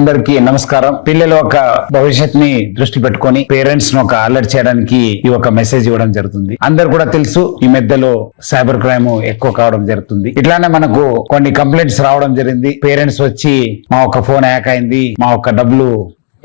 అందరికీ నమస్కారం. పిల్లల ఒక భవిష్యత్తుని దృష్టి పెట్టుకొని పేరెంట్స్ ను ఒక అలర్ట్ చేయడానికి ఈ ఒక మెసేజ్ ఇవ్వడం జరుగుతుంది. అందరు కూడా తెలుసు, ఈ మధ్యలో సైబర్ క్రైమ్ ఎక్కువ కావడం జరుగుతుంది. ఇట్లానే మనకు కొన్ని కంప్లైంట్స్ రావడం జరిగింది. పేరెంట్స్ వచ్చి మా ఒక ఫోన్ హ్యాక్ అయింది, మా ఒక డబ్బులు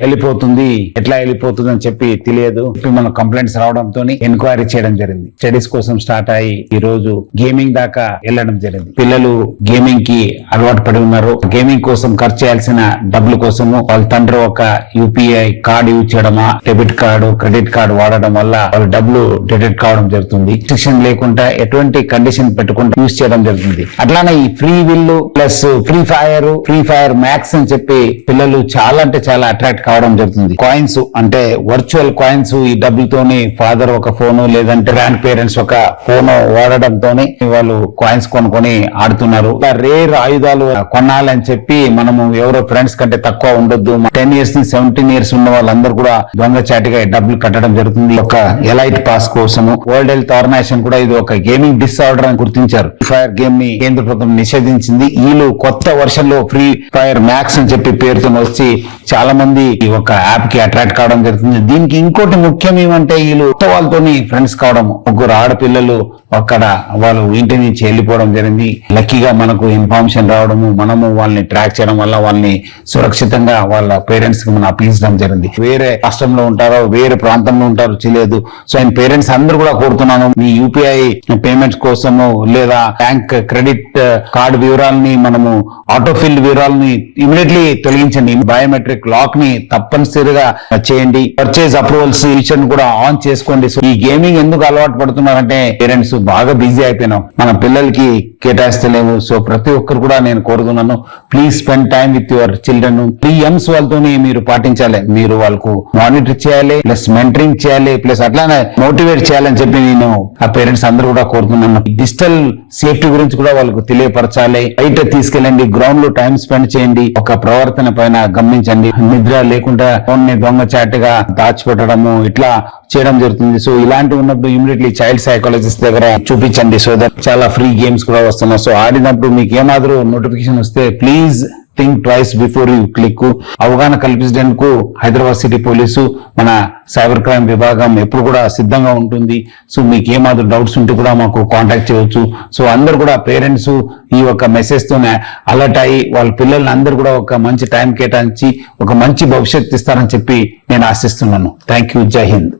వెళ్ళిపోతుంది, ఎట్లా వెళ్ళిపోతుంది అని చెప్పి తెలియదు. మనం కంప్లైంట్స్ రావడంతో ఎంక్వైరీ చేయడం జరిగింది. స్టడీస్ కోసం స్టార్ట్ అయ్యి ఈ రోజు గేమింగ్ దాకా వెళ్ళడం జరిగింది. పిల్లలు గేమింగ్ కి అలవాటు పడి ఉన్నారు. గేమింగ్ కోసం ఖర్చు చేయాల్సిన డబ్బుల కోసము వాళ్ళ తండ్రి ఒక యూపీఐ కార్డు యూజ్ చేయడమా, డెబిట్ కార్డు, క్రెడిట్ కార్డు వాడడం వల్ల వాళ్ళ డబ్బులు డిడక్ట్ కావడం జరుగుతుంది. రిస్ట్రిక్షన్ లేకుండా ఎటువంటి కండిషన్ పెట్టుకుంటూ యూజ్ చేయడం జరుగుతుంది. అట్లానే ఈ free will plus free fire max అని చెప్పి పిల్లలు చాలా అంటే చాలా అట్రాక్ట్ కావడం జరుగుతుంది. కాయిన్స్ అంటే వర్చువల్ కాయిన్స్, ఈ డబ్బులతోని ఫాదర్ ఒక ఫోను లేదంటే గ్రాండ్ పేరెంట్స్ ఒక ఫోన్ వాడడంతోనే వాళ్ళు కాయిన్స్ కొనుక్కొని ఆడుతున్నారు. రేర్ ఆయుధాలు కొనాలని చెప్పి మనము ఎవరో ఫ్రెండ్స్ కంటే తక్కువ ఉండొద్దు. 10 years నుంచి 17 years ఉన్న వాళ్ళందరూ కూడా దొంగచాటిగా డబ్బులు కట్టడం జరుగుతుంది. ఒక ఎలైట్ పాస్ కోసము వరల్డ్ హెల్త్ ఆర్గనైజేషన్ కూడా ఇది ఒక గేమింగ్ డిసార్డర్ అని గుర్తించారు. ఫైర్ గేమ్ ని కేంద్ర ప్రభుత్వం నిషేధించింది. వీళ్ళు కొత్త వర్షన్ లో ఫ్రీ ఫైర్ మ్యాక్స్ అని చెప్పి పేరుతో వచ్చి చాలా మంది ఈ ఒక యాప్ కి అట్రాక్ట్ కావడం జరుగుతుంది. దీనికి ఇంకోటి ముఖ్యం ఏమంటే వీళ్ళు కొత్త వాళ్ళతోని ఫ్రెండ్స్ కావడం. ముగ్గురు ఆడపిల్లలు అక్కడ వాళ్ళు ఇంటి నుంచి వెళ్ళిపోవడం జరిగింది. లక్కీగా మనకు ఇన్ఫర్మేషన్ రావడము, మనము వాళ్ళని ట్రాక్ చేయడం వల్ల వాళ్ళని సురక్షితంగా వాళ్ళ పేరెంట్స్ కి మనం అప్పగించడం జరిగింది. వేరే రాష్ట్రంలో ఉంటారో వేరే ప్రాంతంలో ఉంటారో తెలియదు. సో ఆయన పేరెంట్స్ అందరూ కూడా కోరుతున్నాను, మీ యూపీఐ పేమెంట్స్ కోసము లేదా బ్యాంక్ క్రెడిట్ కార్డు వివరాలని మనము ఆటోఫిల్ వివరాలని ఇమీడియట్లీ తొలగించండి. బయోమెట్రిక్ లాక్ ని తప్పనిసరిగా చేయండి. పర్చేజ్ అప్రూవల్స్ విషయాన్ని కూడా ఆన్ చేసుకోండి. సో ఈ గేమింగ్ ఎందుకు అలవాటు పడుతున్నారంటే పేరెంట్స్ బాగా బిజీ అయిపోయినాం, మన పిల్లలకి కేటాయిస్తలేము. సో ప్రతి ఒక్కరు కూడా నేను కోరుతున్నాను, please spend time with your children. 3 M's వాళ్ళతోని మీరు పాటించాలి. మీరు వాళ్ళకు మానిటర్ చేయాలి, ప్లస్ మెంటరింగ్ చేయాలి, ప్లస్ అట్లానే మోటివేట్ చేయాలని చెప్పి నేను ఆ పేరెంట్స్ అందరూ కూడా కోరుతున్నాను. డిజిటల్ సేఫ్టీ గురించి కూడా వాళ్ళకు తెలియపరచాలి. బయట తీసుకెళ్ళండి, గ్రౌండ్ లో టైం స్పెండ్ చేయండి. ఒక ప్రవర్తన పైన గమనించండి. నిద్ర లేకుండా ఫోన్ ని దొంగచాటుగా దాచిపెట్టడము ఇట్లా చేయడం జరుగుతుంది. సో ఇలాంటివి ఉన్నప్పుడు ఇమీడియట్లీ చైల్డ్ సైకాలజిస్ట్ దగ్గర చూపించండి. సో దట్ చాలా ఫ్రీ గేమ్స్ కూడా వస్తున్నాయి. సో ఆడినప్పుడు మీకు ఏమాత్రం నోటిఫికేషన్ వస్తే please think twice before you click. అవగాహన కల్పించడానికి హైదరాబాద్ సిటీ పోలీసు మన సైబర్ క్రైమ్ విభాగం ఎప్పుడు కూడా సిద్ధంగా ఉంటుంది. సో మీకు ఏమాత్రం డౌట్స్ ఉంటే కూడా మాకు కాంటాక్ట్ చేయవచ్చు. సో అందరు కూడా పేరెంట్స్ ఈ ఒక మెసేజ్ తోనే అలర్ట్ అయ్యి వాళ్ళ పిల్లల్ని అందరూ కూడా ఒక మంచి టైం కేటాయించి ఒక మంచి భవిష్యత్తు ఇస్తారని చెప్పి నేను ఆశిస్తున్నాను. Thank you. జై హింద్.